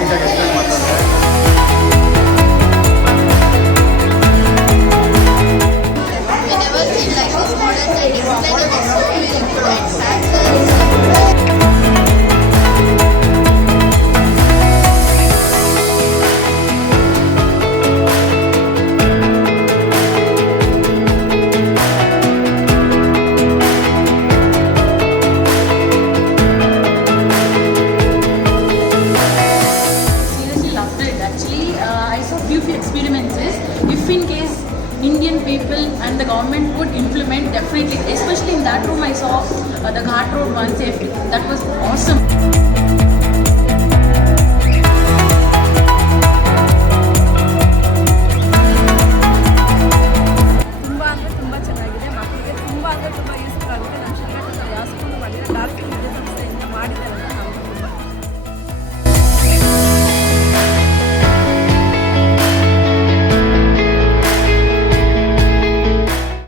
ನೀಟಾಗಿ ಎಕ್ಸ್ಪ್ಲೇನ್ ಮಾಡ್ತಾರೆ. Whenever seen like this models and explaining is so very good and facts. Seriously loved it. Actually, I saw few experiences. If in case Indian people and the government would implement, definitely, especially in that room I saw the Ghat Road one safety. That was awesome.